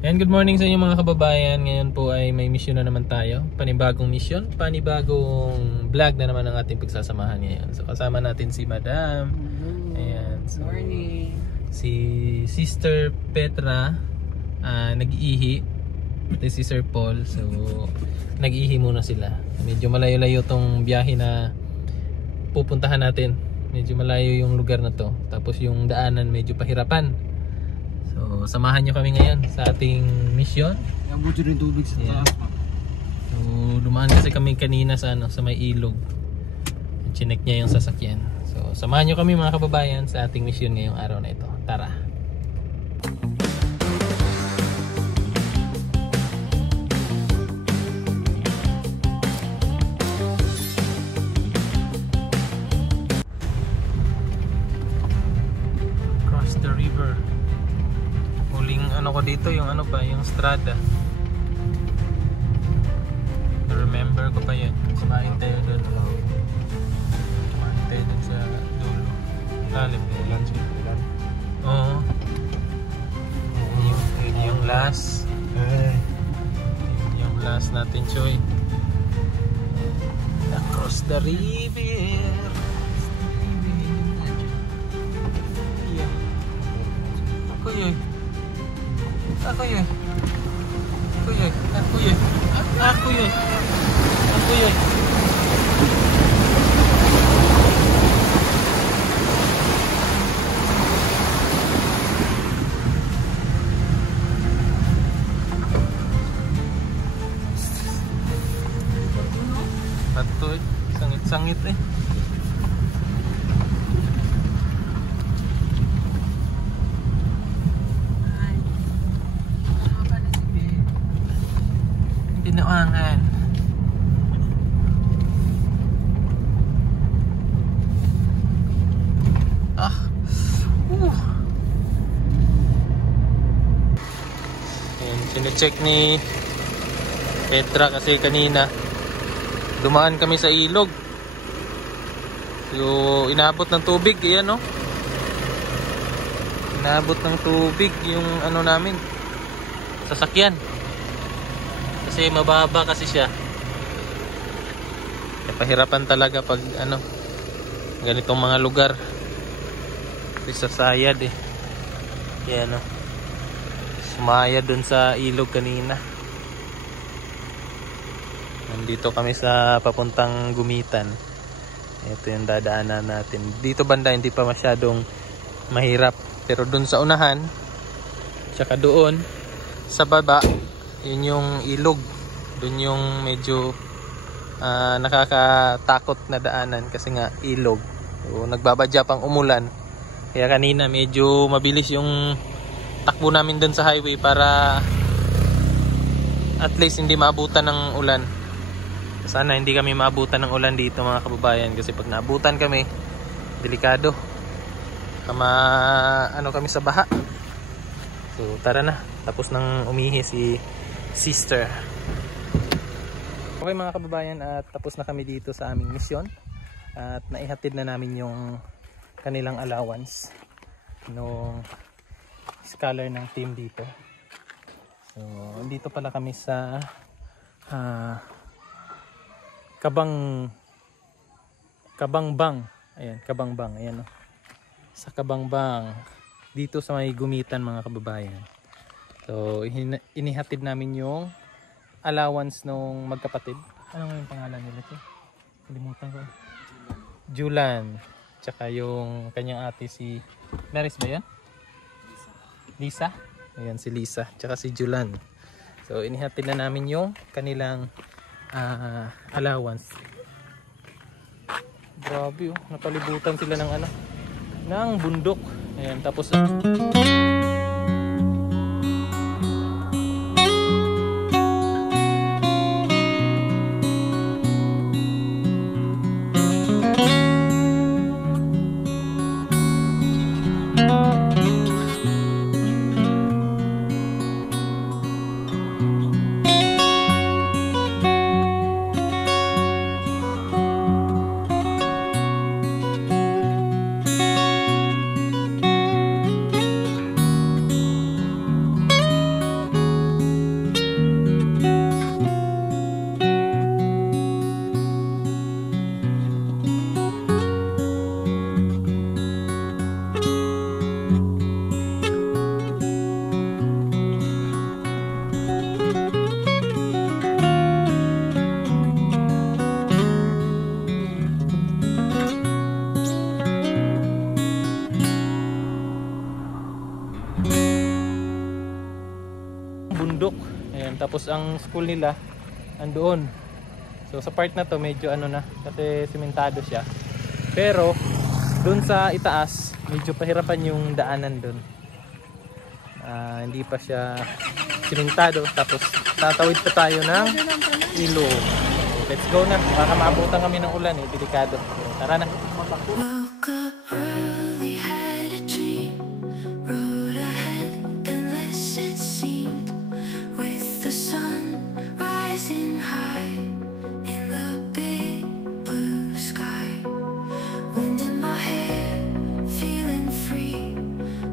And good morning sa inyo mga kababayan. Ngayon po ay may mission na naman tayo. Panibagong mission, panibagong vlog na naman ang ating pagsasamahan ngayon. So kasama natin si Madam. Ayan. So, Morning. si Sister Petra nag-iihi. Pati si Sir Paul. So nag-iihi muna sila. Medyo malayo-layo tong biyahe na pupuntahan natin. Medyo malayo yung lugar na to. Tapos yung daanan medyo pahirapan. So, samahan nyo kami ngayon sa ating mission. Ang buto rin tubig sa taas pa. So, dumaan kasi kami kanina sa may ilog. Chinek niya yung sasakyan. So, samahan nyo kami mga kababayan sa ating mission ngayong araw na ito. Tara! Cross the river. Huling ano ko dito, yung ano pa, yung Strada. Remember ko pa yun. Kumain tayo doon. Kumain tayo doon sa dulo. Lalim na yun. Oo. Yung last. Yung last natin, Choy. Across the river. Ako yun. Ako yun. Ako yun. Ako yun. Ako yun. Ako yun. Bato eh. Sangit-sangit eh. Pinaangan. Ayan, sinecheck ni Petra kasi kanina dumaan kami sa ilog. Yung inabot ng tubig, ayan no. Inabot ng tubig yung ano namin, sasakyan. Kasi mababa kasi siya. Pahirapan talaga pag ano ganitong mga lugar. Kasi sa sayad eh. Kaya ano, sumayad dun sa ilog kanina. Nandito kami sa papuntang Gumitan. Ito yung dadaanan natin. Dito banda hindi pa masyadong mahirap. Pero dun sa unahan, tsaka doon sa baba, yun yung ilog. Dun yung medyo nakakatakot na daanan kasi nga ilog. So, nagbabadya pang umulan. Kaya kanina medyo mabilis yung takbo namin dun sa highway para at least hindi maabutan ng ulan. Sana hindi kami maabutan ng ulan dito mga kababayan. Kasi pag naabutan kami, delikado. Ano kami sa baha. So tara na. Tapos nang umihi si Sister. Okay mga kababayan, at tapos na kami dito sa aming misyon. At naihatid na namin yung kanilang allowance nung scholar ng team dito. So dito pala kami sa Kabangbang. Ayan, Kabangbang. Ayan o. Sa Kabangbang. Dito sa may Gumitan mga kababayan. So inihatid namin yung allowance nung magkapatid. Ano nga yung pangalan nila ito? Kalimutan ko. Julan. Tsaka yung kanyang ate si Maris ba yan? Lisa. Ayan si Lisa. Tsaka si Julan. So inihatid na namin yung kanilang allowance. Grabe oh. Napalibutan sila ng ano, ng bundok. Ayan, tapos bundok. Ayan, tapos ang school nila andoon. So sa part na to medyo ano na kasi simentado siya. Pero doon sa itaas medyo pahirapan yung daanan doon. Hindi pa siya simentado, tapos tatawid pa tayo ng ilog. Let's go na, baka maabutan kami ng ulan eh, delikado. Tara na. Woke up early, had a dream. Road ahead, endless it seemed. With the sun rising high in the big blue sky. Wind in my hair, feeling free.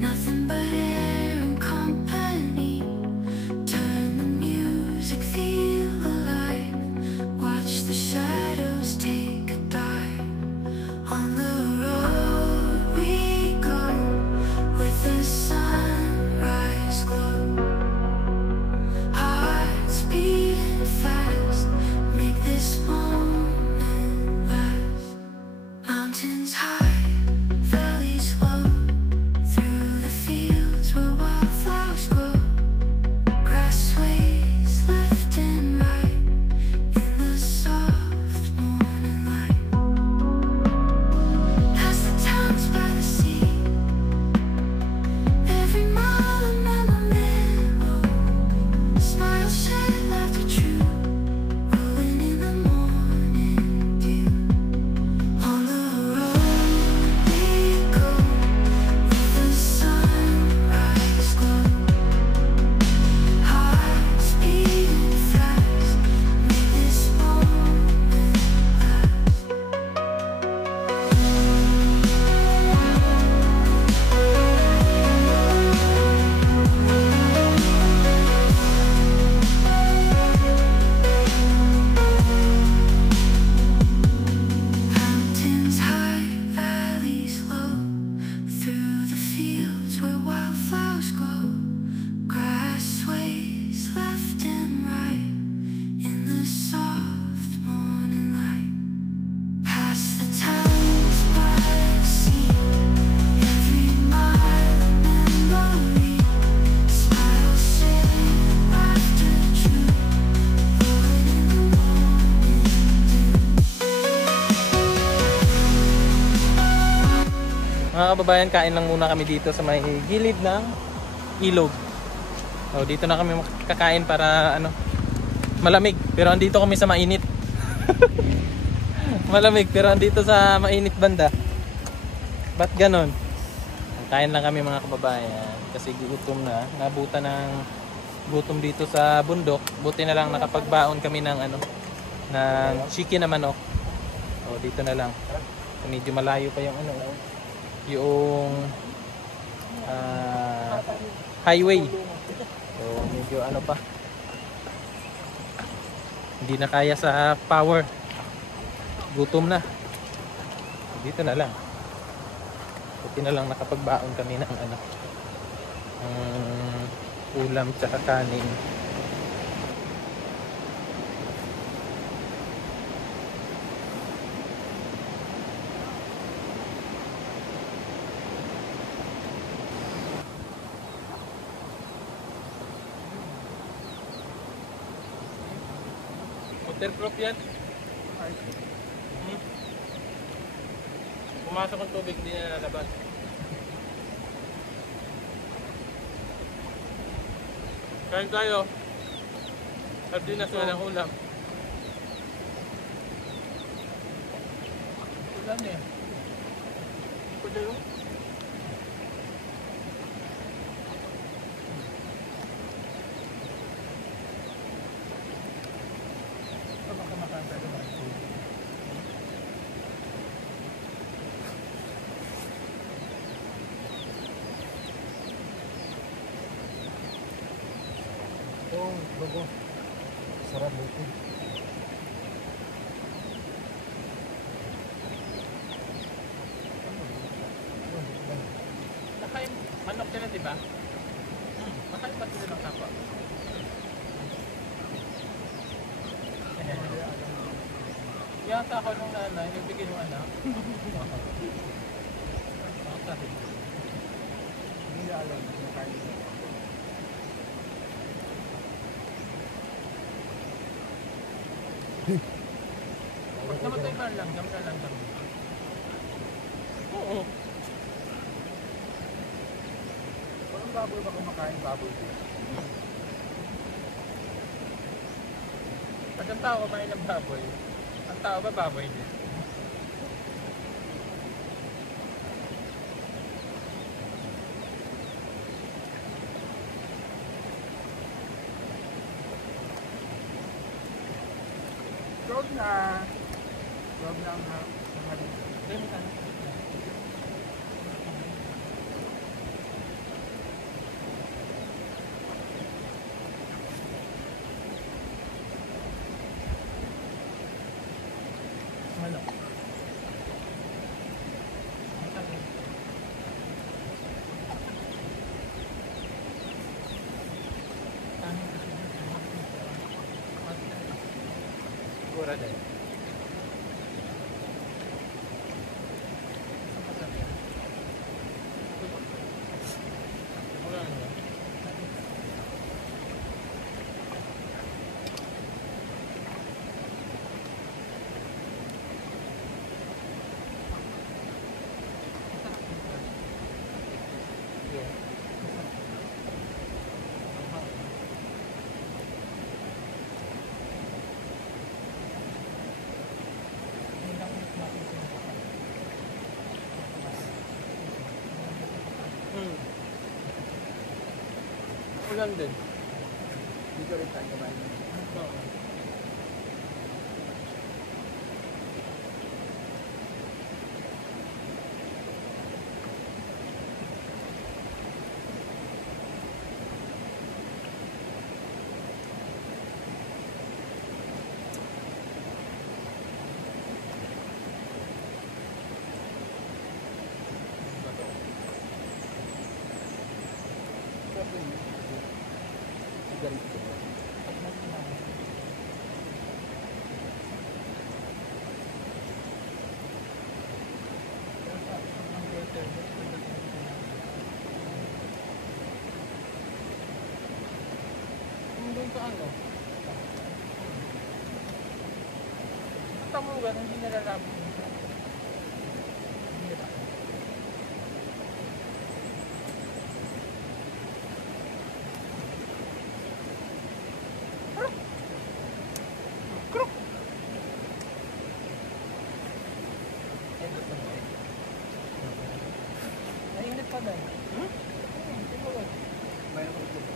Nothing but air and company. Turn the music, feel alive. Watch the shadows take a dive. On the road we go, with the sunrise glow. Hearts beating fast, make this moment last. Mountains high, valleys low, through the fields where wildflowers grow. Grass sways left and right, in the soft morning light. Past the towns by the sea, every mile a memory. Smiles shed, laughter true, rolling in the morning dew. On the road we go, with the sunrise glow. Hearts beating fast, make this moment last. Mountains high, valleys low, through the fields where wildflowers grow. Grass sways left and right, in the soft morning light. Past the towns by the sea, every mile a memory. Smiles shared, laughter true, rolling in the morning dew. Mga kababayan, kain lang muna kami dito sa may gilid ng ilog. So dito na kami kakain para ano, malamig pero andito kami sa mainit. Malamig pero andito sa mainit banda. Ba't ganon? Kain lang kami mga kababayan kasi gutom na. Nabutan ng gutom dito sa bundok. Buti na lang nakapagbaon kami ng ano, ng chicken na manok. So dito na lang. Medyo malayo pa yung ano, yung highway. So medyo ano pa, hindi na kaya sa power, gutom na, dito na lang. Buti na lang nakapagbaon kami ng ano, ulam tsaka kanin. Waterproof yan. Pumasok ang tubig, hindi na lalabas. Kain tayo. Sardinas na ng ulam. Ulan eh. Pwede yun. Bago. Sarap ito. Nakain manok ka na, diba? Nakain pa sila ng kapwa. Yata ako nung nanay, nagbigay ng anak. Hindi alam. Pag namatay ba lang, jam na lang kami. Oo. Walang baboy ba kumakain baboy? Pag ang tao kumain ng baboy, ang tao ba baboy din? Frog na. Frog na ang halin. Ano? Siguro din. Ulan din. Dito rin tayo kumain. Oo. Doon sa ano? Ang tamugan, hindi nalalapit. Nainit pa ba? May nakulit.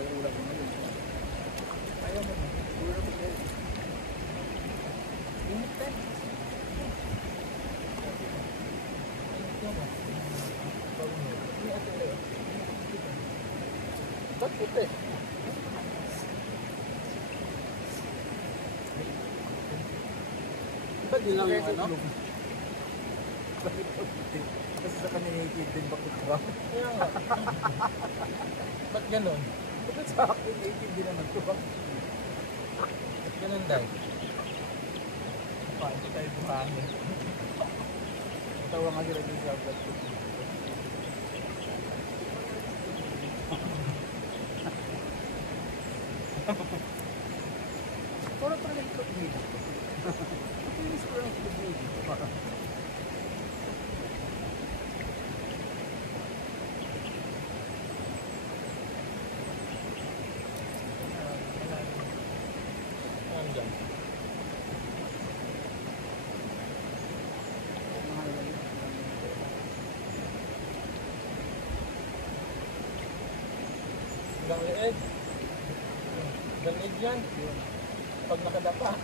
Ulam mo ngayon. Ayaw mo. Ulam mo ngayon. Init pa. Ba't puti? Ba't di lang yung ano? Bakit puti? Kasi sa kanya native din bakit ba? Kaya nga. Ba't ganun? Bakit sa akin native din naman ito? Ba't ganun dahil? Paano tayo buhangin? Tawa nga sila din sa vlog ko. Puro pa rin ito dito. Pakinis ko lang ito dito. Hanggang. Hanggang leeg. Hanggang leeg yan. Pag nakadapa.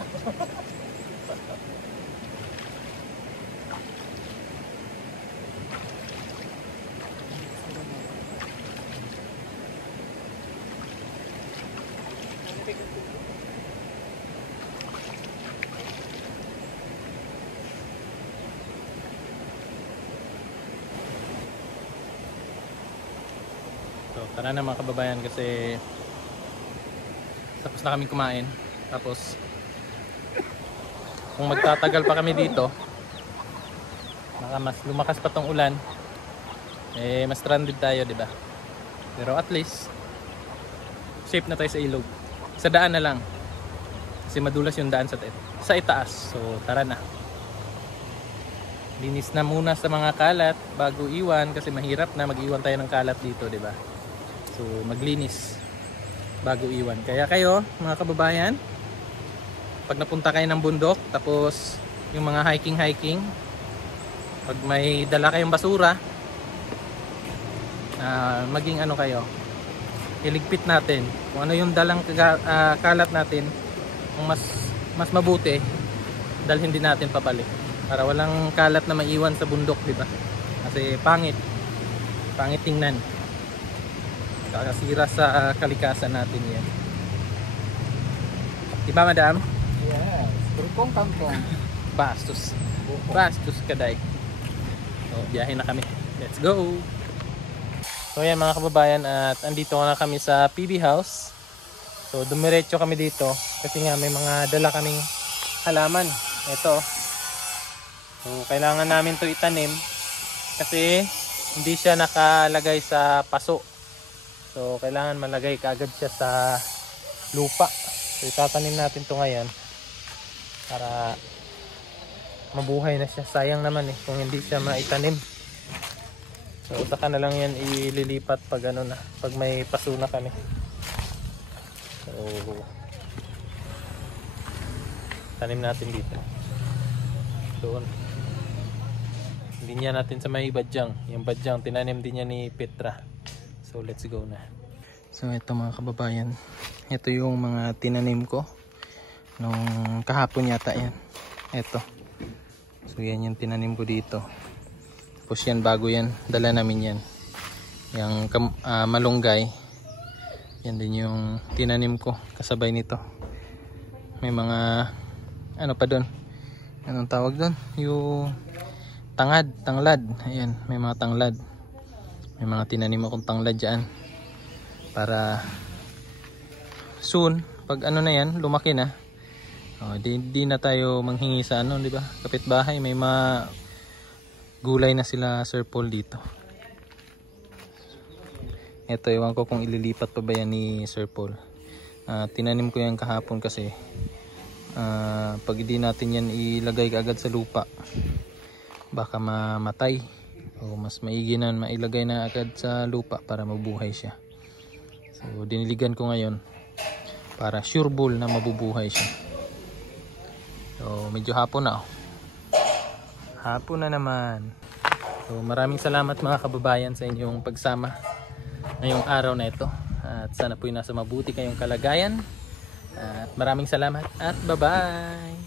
So, tara na mga kababayan kasi tapos na kami kumain. Tapos kung magtatagal pa kami dito, baka mas lumakas pa tong ulan, eh mas stranded tayo, di ba? Pero at least safe na tayo sa ilog. Sa daan na lang. Kasi madulas yung daan sa itaas. So tara na. Linis na muna sa mga kalat bago iwan kasi mahirap na mag-iwan tayo ng kalat dito, di ba? So maglinis bago iwan. Kaya kayo, mga kababayan, pag napunta kayo ng bundok, tapos yung mga hiking, pag may dala kayong basura, maging ano kayo, iligpit natin kung ano yung dalang kalat natin, kung mas mabuti dalhin din natin papalik para walang kalat na maiwan sa bundok, di ba? Kasi pangit tingnan, kakasira sa kalikasan natin yan, di ba madam? Yes. Turkong kangkong. Bastos kaday. So biyahe na kami, let's go. So yan mga kababayan, at andito na kami sa PB House. So dumiretso kami dito kasi nga may mga dala kaming halaman. Ito. So kailangan namin to itanim kasi hindi siya nakalagay sa paso. So kailangan malagay kaagad siya sa lupa. So itatanim natin to ngayon para mabuhay na siya. Sayang naman kung hindi siya maitanim. So saka na lang yan ililipat pag ano na, pag may paso na kami. So tanim natin dito. Doon. Linya natin sa may badyang. Yung badyang tinanim din niya ni Petra. So let's go na. So ito mga kababayan, ito yung mga tinanim ko nung kahapon yata yan. Ito. So yan yung tinanim ko dito. Tapos yan, bago yan, dala namin yan. Yung malunggay, yan din yung tinanim ko kasabay nito. May mga ano pa doon, anong tawag doon, yung tanglad. Ayan, may mga tanglad, may mga tinanim akong tanglad dyan para soon pag ano na yan, lumaki na, di na tayo manghingi sa ano, di ba, kapitbahay. May mga gulay na sila Sir Paul dito. Ito, ewan ko kung ililipat pa ba yan ni Sir Paul. Tinanim ko yan kahapon kasi pag hindi natin yan ilagay agad sa lupa, baka mamatay. O mas maigi na mailagay na agad sa lupa para mabuhay siya. So diniligan ko ngayon para sure ball na mabubuhay siya. So medyo hapon na. Hapon na naman. So maraming salamat mga kababayan sa inyong pagsama ngayong araw na ito. At sana po'y nasa mabuti kayong kalagayan. At maraming salamat at bye-bye.